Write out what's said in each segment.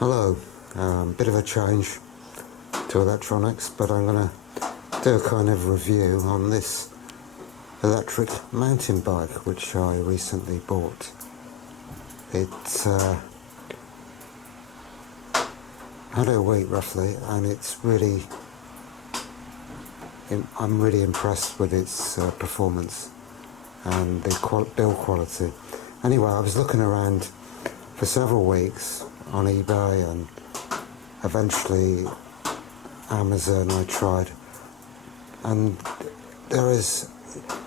Hello, bit of a change to electronics, but I'm going to do a kind of review on this electric mountain bike which I recently bought. It had a weight roughly, and I'm really impressed with its performance and the build quality. Anyway, I was looking around for several weeks on eBay and eventually Amazon I tried, and there is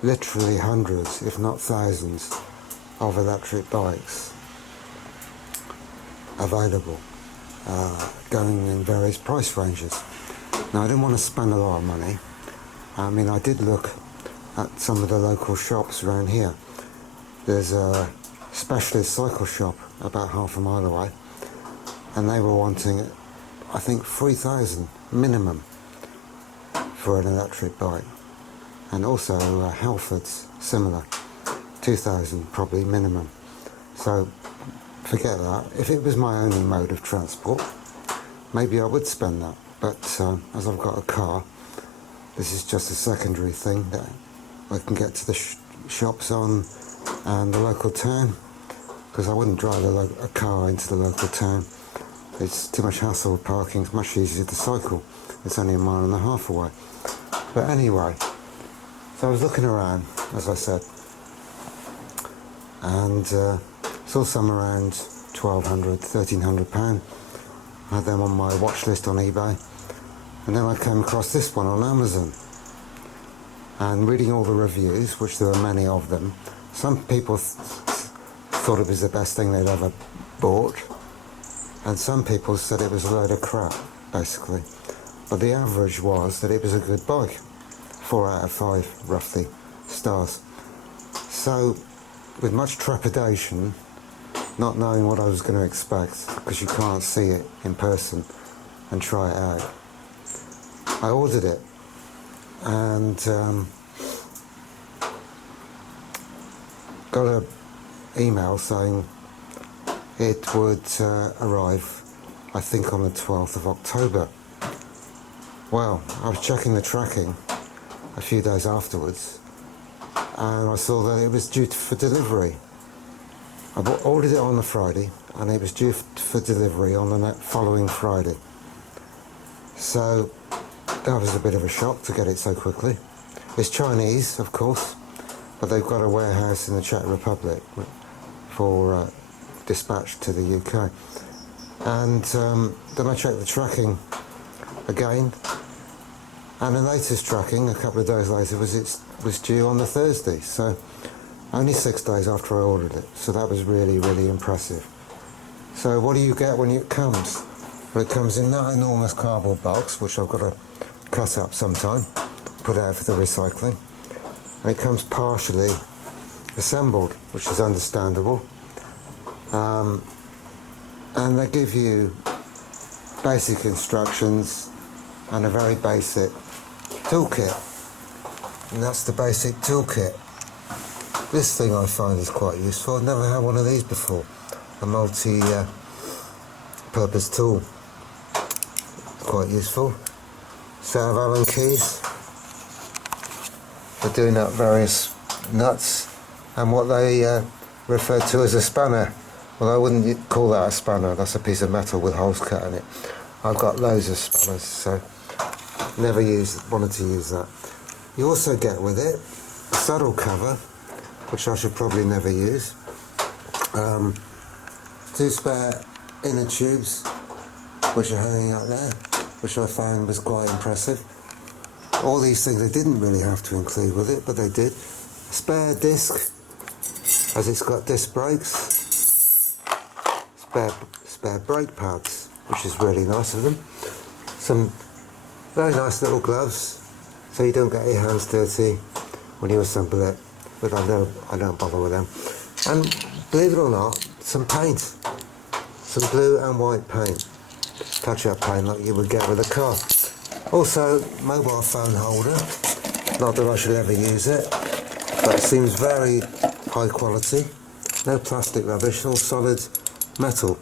literally hundreds, if not thousands, of electric bikes available, going in various price ranges. Now, I didn't want to spend a lot of money. I mean, I did look at some of the local shops around here. There's a specialist cycle shop about half a mile away, and they were wanting, I think, 3,000 minimum for an electric bike. And also Halford's, similar, 2,000 probably minimum. So forget that. If it was my only mode of transport, maybe I would spend that. But as I've got a car, this is just a secondary thing that I can get to the shops on and the local town, because I wouldn't drive a car into the local town. It's too much hassle with parking. It's much easier to cycle. It's only 1.5 miles away. But anyway, so I was looking around, as I said, and saw some around £1,200, £1,300. I had them on my watch list on eBay, and then I came across this one on Amazon. And reading all the reviews, which there were many of them, some people thought it was the best thing they'd ever bought, and some people said it was a load of crap, basically. But the average was that it was a good bike. 4 out of 5, roughly, stars. So, with much trepidation, not knowing what I was going to expect, because you can't see it in person and try it out, I ordered it, and got an email saying it would arrive, I think, on the 12th of October. Well, I was checking the tracking a few days afterwards, and I saw that it was due for delivery. I ordered it on the Friday, and it was due for delivery on the following Friday. So that was a bit of a shock to get it so quickly. It's Chinese, of course, but they've got a warehouse in the Czech Republic for dispatch to the UK. And then I checked the tracking again, and the latest tracking a couple of days later was due on the Thursday, so only 6 days after I ordered it. So that was really, really impressive. So what do you get when it comes? Well, it comes in that enormous cardboard box, which I've got to cut up sometime, put out for the recycling. And it comes partially assembled, which is understandable. And they give you basic instructions and a very basic toolkit. And that's the basic toolkit. This thing I find is quite useful. I've never had one of these before. A multi-purpose tool. Quite useful. Set of Allen keys for doing up various nuts, and what they refer to as a spanner. Well, I wouldn't call that a spanner. That's a piece of metal with holes cut in it. I've got loads of spanners, so never wanted to use that. You also get with it a saddle cover, which I should probably never use. 2 spare inner tubes, which are hanging out there, which I found was quite impressive. All these things they didn't really have to include with it, but they did. Spare disc, as it's got disc brakes. Spare brake pads, which is really nice of them. Some very nice little gloves, so you don't get your hands dirty when you assemble it, but I don't bother with them. And believe it or not, some paint, some blue and white paint, touch-up paint like you would get with a car. Also, mobile phone holder, not that I should ever use it, but it seems very high quality, no plastic rubbish, all solid metal.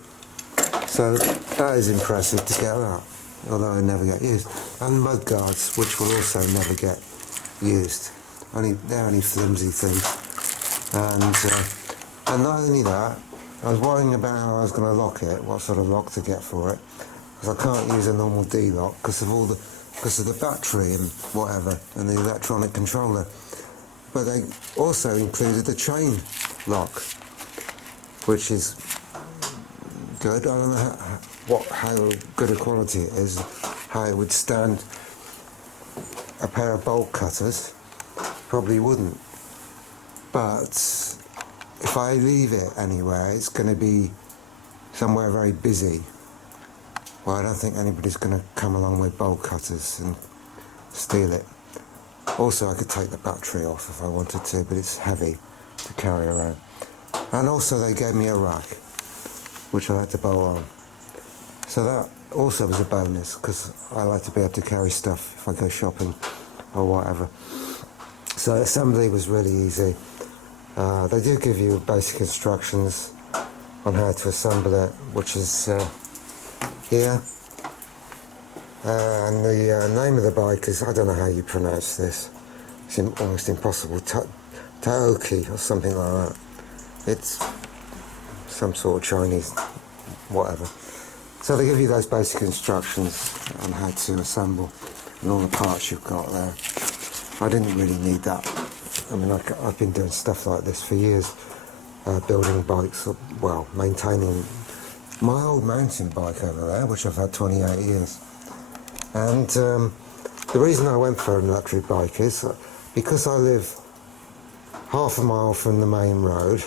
So that is impressive to get that, although they never get used. And mud guards, which will also never get used. They're only flimsy things. And not only that, I was worrying about how I was going to lock it, what sort of lock to get for it, because I can't use a normal D-lock because of the battery and whatever, and the electronic controller. But they also included a chain lock, which is good. I don't know how good a quality it is, how it would stand a pair of bolt cutters. Probably wouldn't. But if I leave it anywhere, it's going to be somewhere very busy. Well, I don't think anybody's going to come along with bolt cutters and steal it. Also, I could take the battery off if I wanted to, but it's heavy to carry around. And also they gave me a rack, which I had to bolt on. So that also was a bonus, because I like to be able to carry stuff if I go shopping or whatever. So assembly was really easy. They do give you basic instructions on how to assemble it, which is here. And the name of the bike is, I don't know how you pronounce this, it's almost impossible, Taoci or something like that. It's some sort of Chinese whatever. So they give you those basic instructions on how to assemble and all the parts you've got there. I didn't really need that. I mean, I've been doing stuff like this for years, building bikes, well, maintaining my old mountain bike over there, which I've had 28 years. And the reason I went for an electric bike is because I live half a mile from the main road,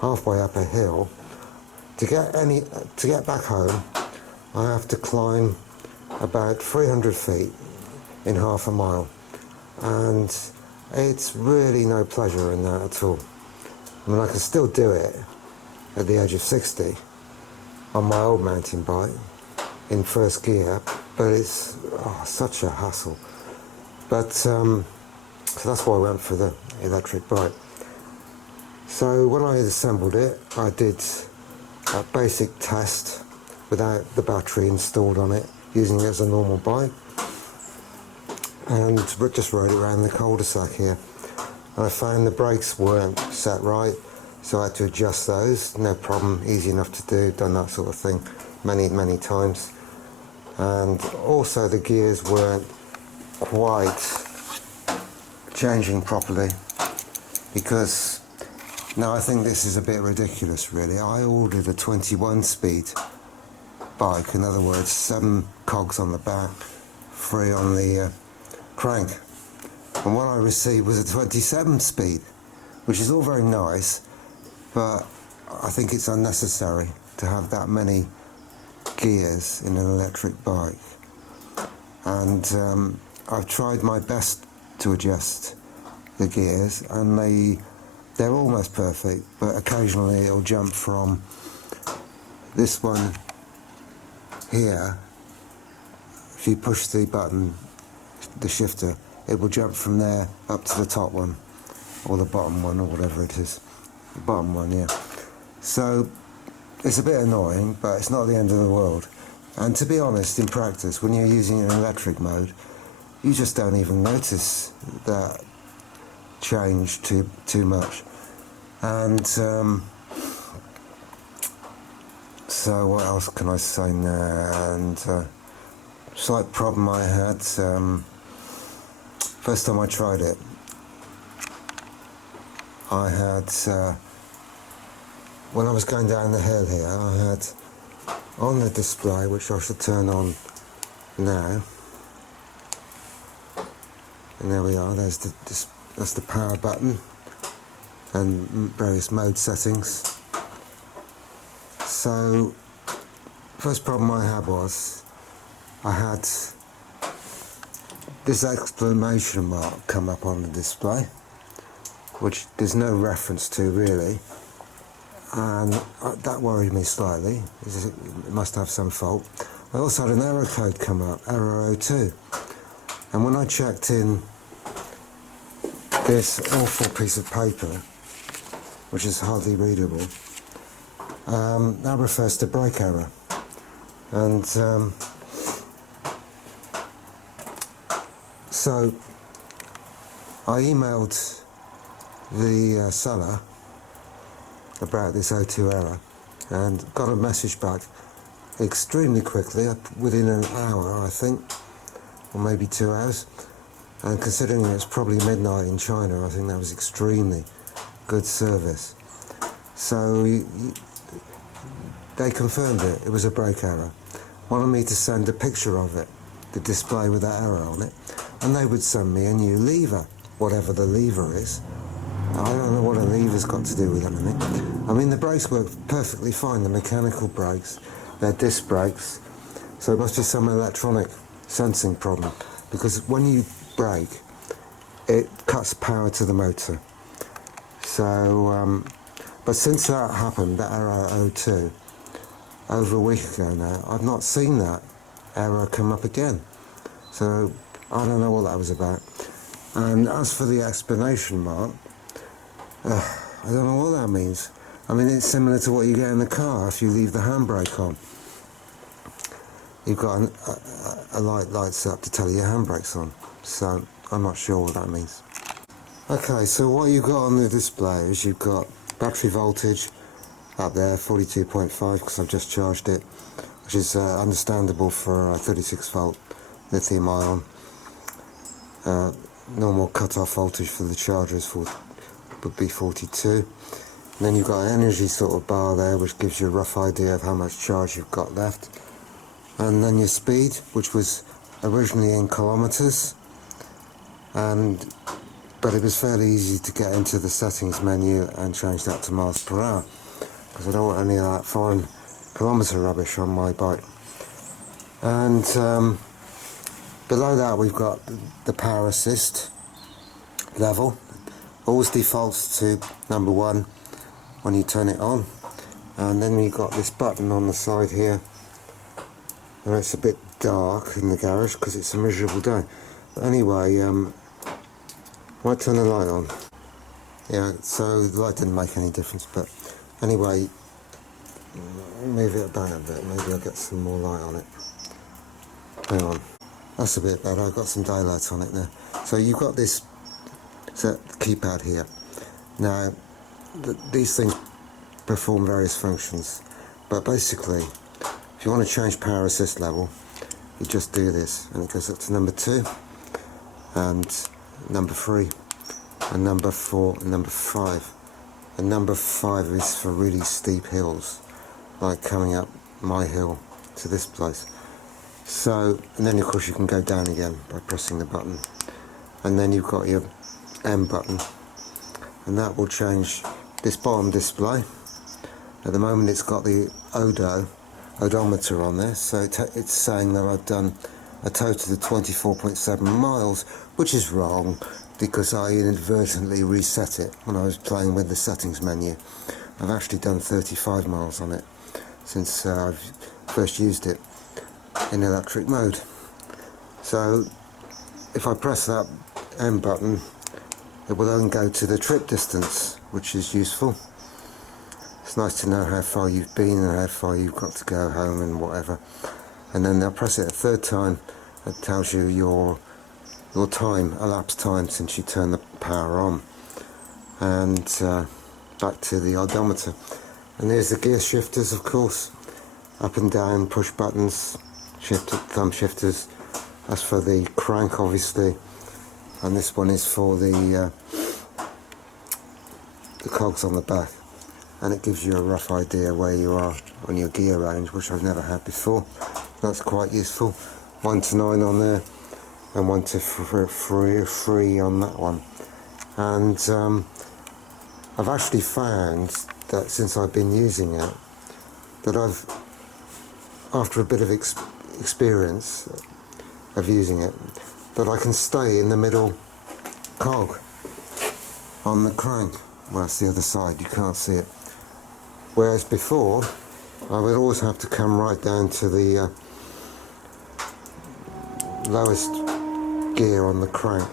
halfway up a hill. To get back home, I have to climb about 300 feet in half a mile, and it's really no pleasure in that at all. I mean, I can still do it at the age of 60 on my old mountain bike in first gear, but it's such a hassle. But so that's why I went for the electric bike. So when I assembled it, I did a basic test without the battery installed on it, using it as a normal bike, and just rode it around the cul-de-sac here. And I found the brakes weren't set right, so I had to adjust those. No problem, easy enough to do, done that sort of thing many times. And also the gears weren't quite changing properly, because now I think this is a bit ridiculous really. I ordered a 21 speed bike, in other words 7 cogs on the back, 3 on the crank, and what I received was a 27 speed, which is all very nice, but I think it's unnecessary to have that many gears in an electric bike. And I've tried my best to adjust the gears, and they're almost perfect, but occasionally it'll jump from this one here. If you push the button, the shifter, it will jump from there up to the top one, or the bottom one, or whatever it is. The bottom one, yeah. So it's a bit annoying, but it's not the end of the world. And to be honest, in practice, when you're using it in electric mode, you just don't even notice that change too much. And so what else can I say now? And slight problem I had, first time I tried it, I had, when I was going down the hill here, I had on the display, which I should turn on now, and there we are, that's the power button and various mode settings. So first problem I had was I had this exclamation mark come up on the display, which there's no reference to really, and that worried me slightly. It must have some fault. I also had an error code come up, error 02, and when I checked in this awful piece of paper, which is hardly readable, that refers to brake error. And so I emailed the seller about this O2 error and got a message back extremely quickly, within an hour I think, or maybe 2 hours. And considering it's probably midnight in China, I think that was extremely good service. So they confirmed it. It was a brake error. Wanted me to send a picture of it, the display with that error on it, and they would send me a new lever, whatever the lever is. I don't know what a lever's got to do with anything. I mean, the brakes work perfectly fine, the mechanical brakes, they're disc brakes, so it must be some electronic sensing problem, because when you brake, it cuts power to the motor. So, but since that happened, that error 02, over a week ago now, I've not seen that error come up again. So I don't know what that was about. And as for the explanation mark, I don't know what that means. I mean, it's similar to what you get in the car if you leave the handbrake on. You've got a light lights up to tell you your handbrake's on. So I'm not sure what that means. Okay, so what you've got on the display is you've got battery voltage up there, 42.5, because I've just charged it, which is understandable for a 36 volt lithium ion. Normal cut-off voltage for the charger would be 42. And then you've got an energy sort of bar there, which gives you a rough idea of how much charge you've got left. And then your speed, which was originally in kilometers, but it was fairly easy to get into the settings menu and change that to miles per hour, because I don't want any of that foreign kilometre rubbish on my bike. And below that we've got the power assist level. Always defaults to number 1 when you turn it on. And then you've got this button on the side here, and it's a bit dark in the garage because it's a miserable day. But anyway, might turn the light on. Yeah, so the light didn't make any difference, but anyway, move it about a bit, maybe I'll get some more light on it. Hang on, that's a bit better, I've got some daylight on it now. So you've got this keypad here. Now, these things perform various functions, but basically, if you want to change power assist level, you just do this, and it goes up to number 2, and number 3, and number 4, and number 5. And number 5 is for really steep hills, like coming up my hill to this place. So, and then of course you can go down again by pressing the button. And then you've got your M button, and that will change this bottom display. At the moment it's got the odometer on there, so it's saying that I've done a total of 24.7 miles, which is wrong because I inadvertently reset it when I was playing with the settings menu. I've actually done 35 miles on it since I've first used it in electric mode. So if I press that M button, it will then go to the trip distance, which is useful. It's nice to know how far you've been and how far you've got to go home and whatever. And then I'll press it a third time. It tells you your time, elapsed time since you turned the power on. And back to the odometer. And there's the gear shifters, of course. Up and down, push buttons, thumb shifters. That's for the crank, obviously. And this one is for the cogs on the back. And it gives you a rough idea where you are on your gear range, which I've never had before. That's quite useful. 1 to 9 on there, and 1 to 3 on that one. And I've actually found that since I've been using it, that after a bit of experience of using it, that I can stay in the middle cog on the crank. Well, that's the other side, you can't see it. Whereas before, I would always have to come right down to the lowest gear on the crank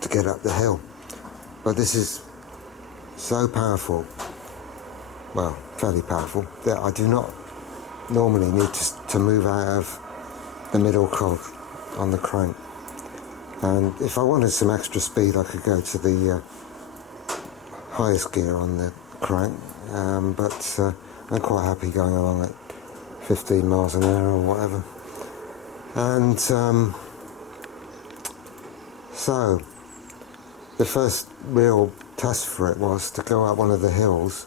to get up the hill. But this is so powerful, well, fairly powerful, that I do not normally need to move out of the middle cog on the crank. And if I wanted some extra speed, I could go to the highest gear on the crank, but I'm quite happy going along at 15 miles an hour or whatever. And so the first real test for it was to go up one of the hills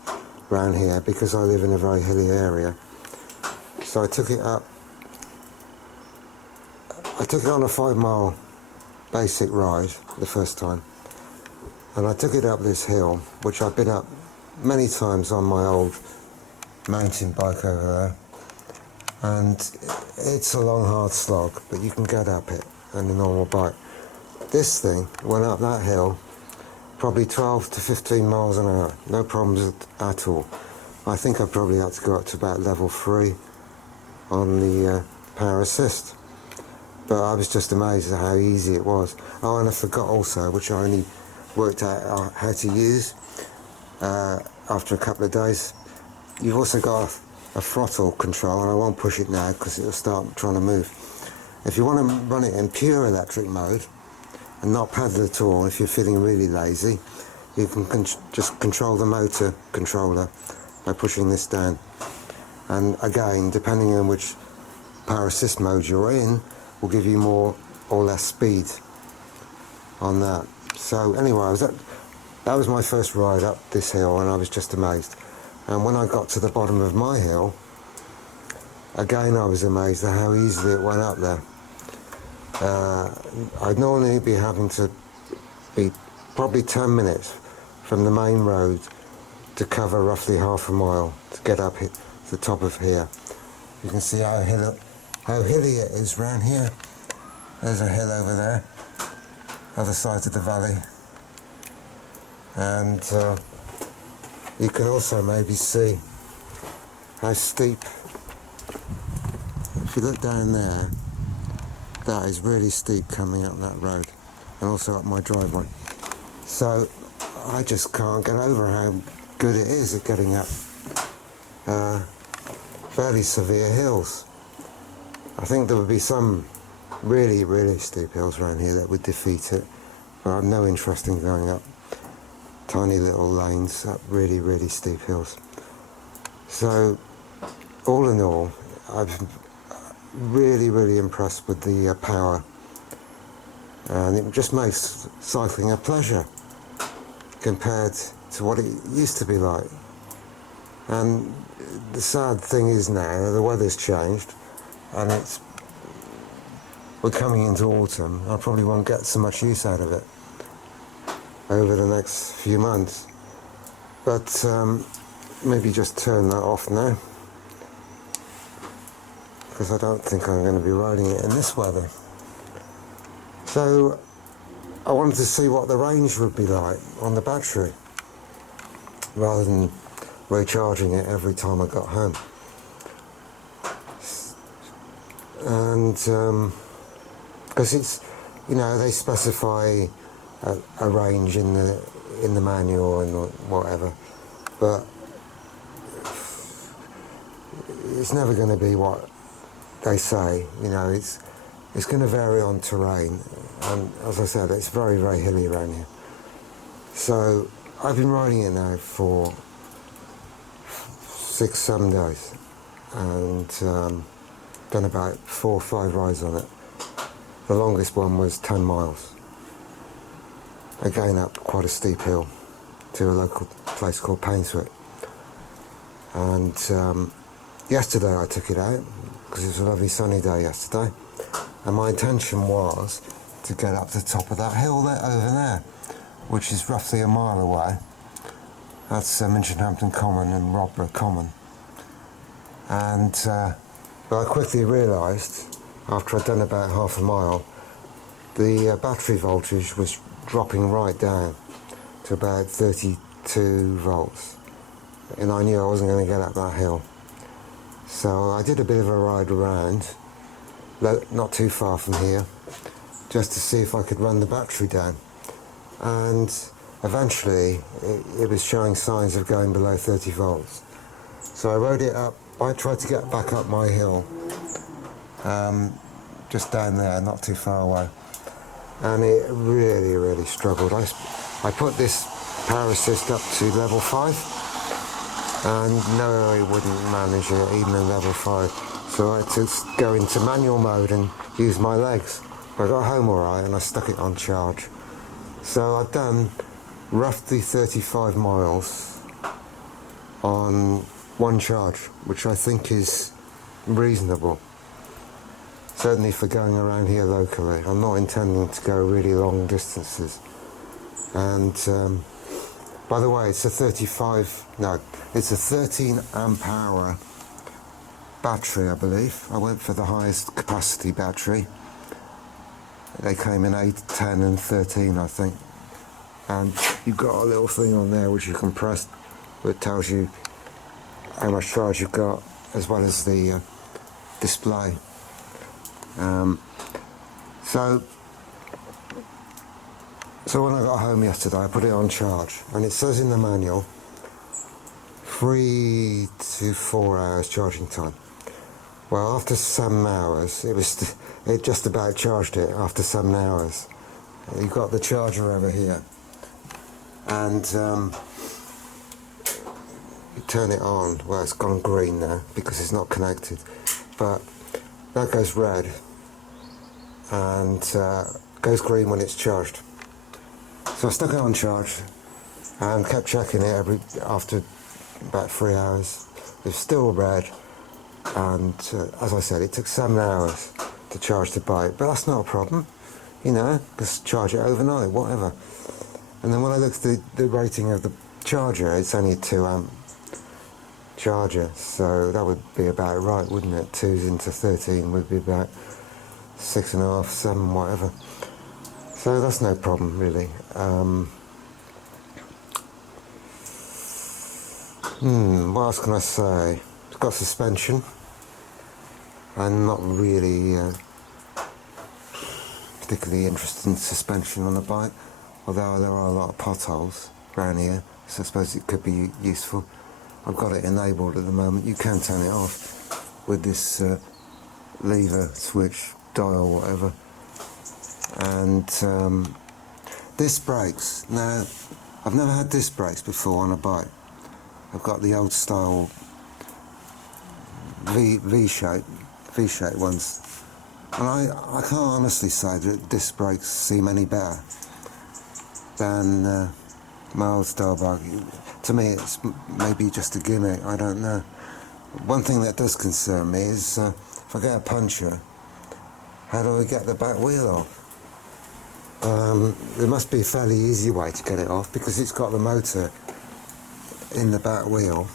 around here, because I live in a very hilly area. So I took it up. I took it on a 5-mile basic ride the first time, and I took it up this hill, which I've been up many times on my old mountain bike over there, and it's a long hard slog, but you can get up it on a normal bike. This thing went up that hill probably 12 to 15 miles an hour, no problems at all. I think I probably had to go up to about level 3 on the power assist, but I was just amazed at how easy it was. Oh, and I forgot also, which I only worked out how to use after a couple of days, you've also got a throttle control, and I won't push it now because it'll start trying to move. If you want to run it in pure electric mode and not pedal at all, if you're feeling really lazy, you can just control the motor controller by pushing this down. And again, depending on which power assist mode you're in, will give you more or less speed on that. So anyway, that was my first ride up this hill, and I was just amazed. And when I got to the bottom of my hill, again I was amazed at how easily it went up there. I'd normally be having to be probably 10 minutes from the main road to cover roughly half a mile to get up to the top of here. You can see how hilly it is round here. There's a hill over there, other side of the valley, and you can also maybe see how steep. If you look down there, that is really steep coming up that road, and also up my driveway. So I just can't get over how good it is at getting up fairly severe hills. I think there would be some really, really steep hills around here that would defeat it, but I've no interest in going up tiny little lanes up really, really steep hills. So all in all, I've really, really impressed with the power, and it just makes cycling a pleasure compared to what it used to be like. And the sad thing is now the weather's changed, and we're coming into autumn. I probably won't get so much use out of it over the next few months, but maybe just turn that off now, because I don't think I'm going to be riding it in this weather. So I wanted to see what the range would be like on the battery, rather than recharging it every time I got home. And because it's, you know, they specify a range in the manual and whatever, but it's never going to be what they say. You know, it's going to vary on terrain, and as I said, it's very, very hilly around here. So I've been riding it now for 6-7 days, and done about 4 or 5 rides on it. The longest one was 10 miles, again up quite a steep hill to a local place called Painswick. And yesterday I took it out because it was a lovely sunny day yesterday, and my intention was to get up to the top of that hill there, over there, which is roughly a mile away. That's Minchinhampton Common and Rodborough Common. And but I quickly realised, after I'd done about half a mile, the battery voltage was dropping right down to about 32 volts, and I knew I wasn't going to get up that hill. So I did a bit of a ride around, not too far from here, just to see if I could run the battery down, and eventually it was showing signs of going below 30 volts. So I rode it up I tried to get back up my hill, just down there, not too far away, and it really struggled. I put this power assist up to level 5, and no, it wouldn't manage it even in level 5, so I had to go into manual mode and use my legs. I got home alright and I stuck it on charge. So I've done roughly 35 miles on one charge, which I think is reasonable, certainly for going around here locally. I'm not intending to go really long distances. And by the way, it's a 13 amp hour battery, I believe. I went for the highest capacity battery. They came in 8, 10 and 13, I think. And you've got a little thing on there which you can press, that tells you how much charge you've got, as well as the display. So when I got home yesterday, I put it on charge, and it says in the manual 3 to 4 hours charging time. Well, after 7 hours, it just about charged it after 7 hours. You've got the charger over here, and you turn it on. Well, it's gone green now because it's not connected, but that goes red and goes green when it's charged. So I stuck it on charge and kept checking it after about 3 hours. It's still red, and as I said, it took 7 hours to charge the bike, but that's not a problem, you know, just charge it overnight, whatever. And then when I looked at the rating of the charger, it's only a 2 amp charger, so that would be about right, wouldn't it? 2 into 13 would be about 6.5, 7, whatever. So that's no problem, really. What else can I say? It's got suspension. I'm not really particularly interested in suspension on a bike, although there are a lot of potholes around here, so I suppose it could be useful. I've got it enabled at the moment. You can turn it off with this lever, switch, dial, whatever. And disc brakes. Now, I've never had disc brakes before on a bike. I've got the old style V-shape ones, and I can't honestly say that disc brakes seem any better than my old style bike. To me, it's maybe just a gimmick, I don't know. One thing that does concern me is if I get a puncture, how do I get the back wheel off? There must be a fairly easy way to get it off, because it's got the motor in the back wheel,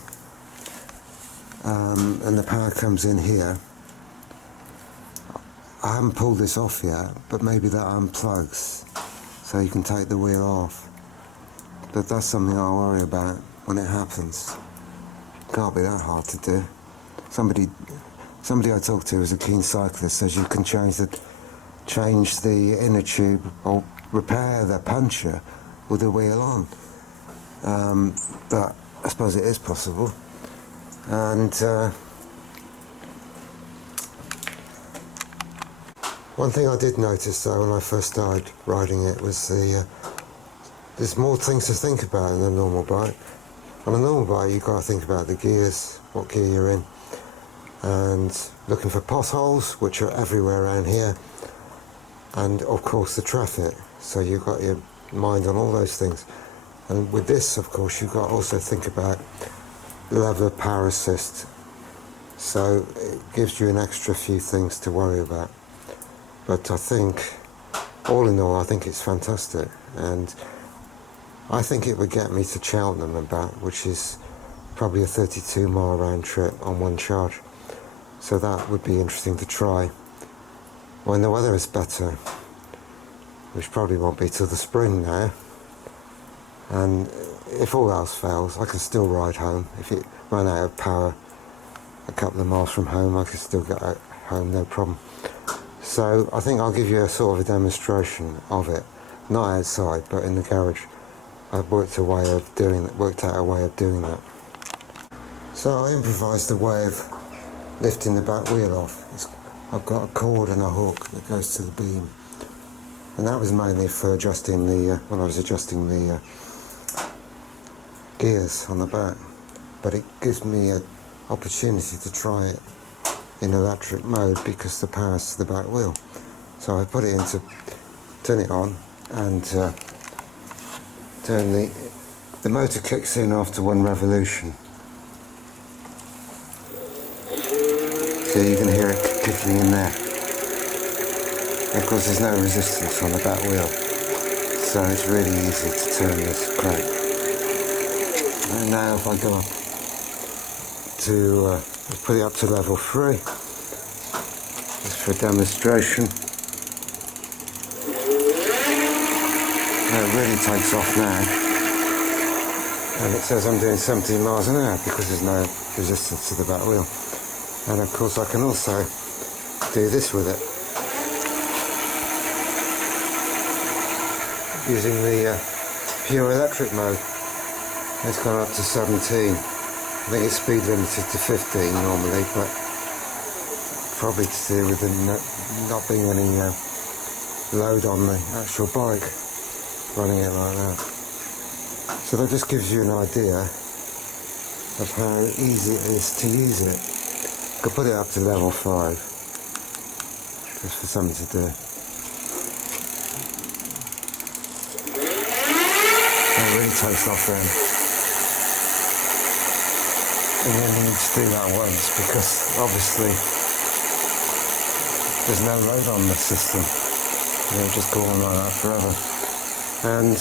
and the power comes in here. I haven't pulled this off yet, but maybe that unplugs so you can take the wheel off. But that's something I'll worry about when it happens. Can't be that hard to do. Somebody I talked to who's a keen cyclist says you can change the inner tube or repair the puncture with the wheel on. But I suppose it is possible. And one thing I did notice though when I first started riding it was there's more things to think about than a normal bike. On a normal bike you've got to think about the gears, what gear you're in, and looking for potholes, which are everywhere around here, and of course the traffic. So you've got your mind on all those things. And with this, of course, you've got to also think about the level of power assist. So it gives you an extra few things to worry about. But I think, all in all, I think it's fantastic. And I think it would get me to Cheltenham and back, which is probably a 32-mile round trip on one charge. So that would be interesting to try when the weather is better, which probably won't be till the spring now. And if all else fails, I can still ride home. If it ran out of power a couple of miles from home, I can still get home, no problem. So I think I'll give you a sort of a demonstration of it, not outside, but in the garage. I've worked out a way of doing that. So I improvised a way of lifting the back wheel off. I've got a cord and a hook that goes to the beam, and that was mainly for adjusting the when I was adjusting the gears on the back, but it gives me an opportunity to try it in electric mode because the power's to the back wheel. So I put it into, turn it on, and turn the motor kicks in after 1 revolution. So you can hear it kicking in there. And of course there's no resistance on the back wheel, so it's really easy to turn this crank. And now if I go up to, let's put it up to level 3, just for demonstration. Now it really takes off now, and it says I'm doing 17 miles an hour because there's no resistance to the back wheel. And of course I can also do this with it, using the pure electric mode. It's gone up to 17. I think it's speed limited to 15 normally, but probably to do with there not being any load on the actual bike, running it like that. So that just gives you an idea of how easy it is to use it. I could put it up to level 5, just for something to do. It really takes off then. And you only need to do that once because obviously there's no load on the system. It'll just go on like that forever. And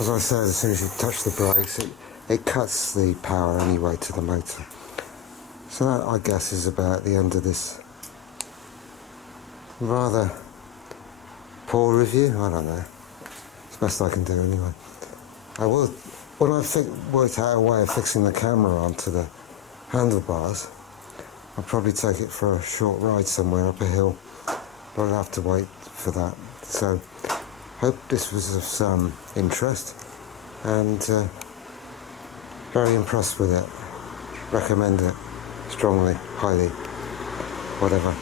as I said, as soon as you touch the brakes, it cuts the power anyway to the motor. So that, I guess, is about the end of this rather poor review. I don't know. It's the best I can do anyway. I will, when I worked out a way of fixing the camera onto the handlebars, I'll probably take it for a short ride somewhere up a hill, but I'll have to wait for that. So, hope this was of some interest, and very impressed with it. Recommend it strongly, highly, whatever.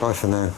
Bye for now.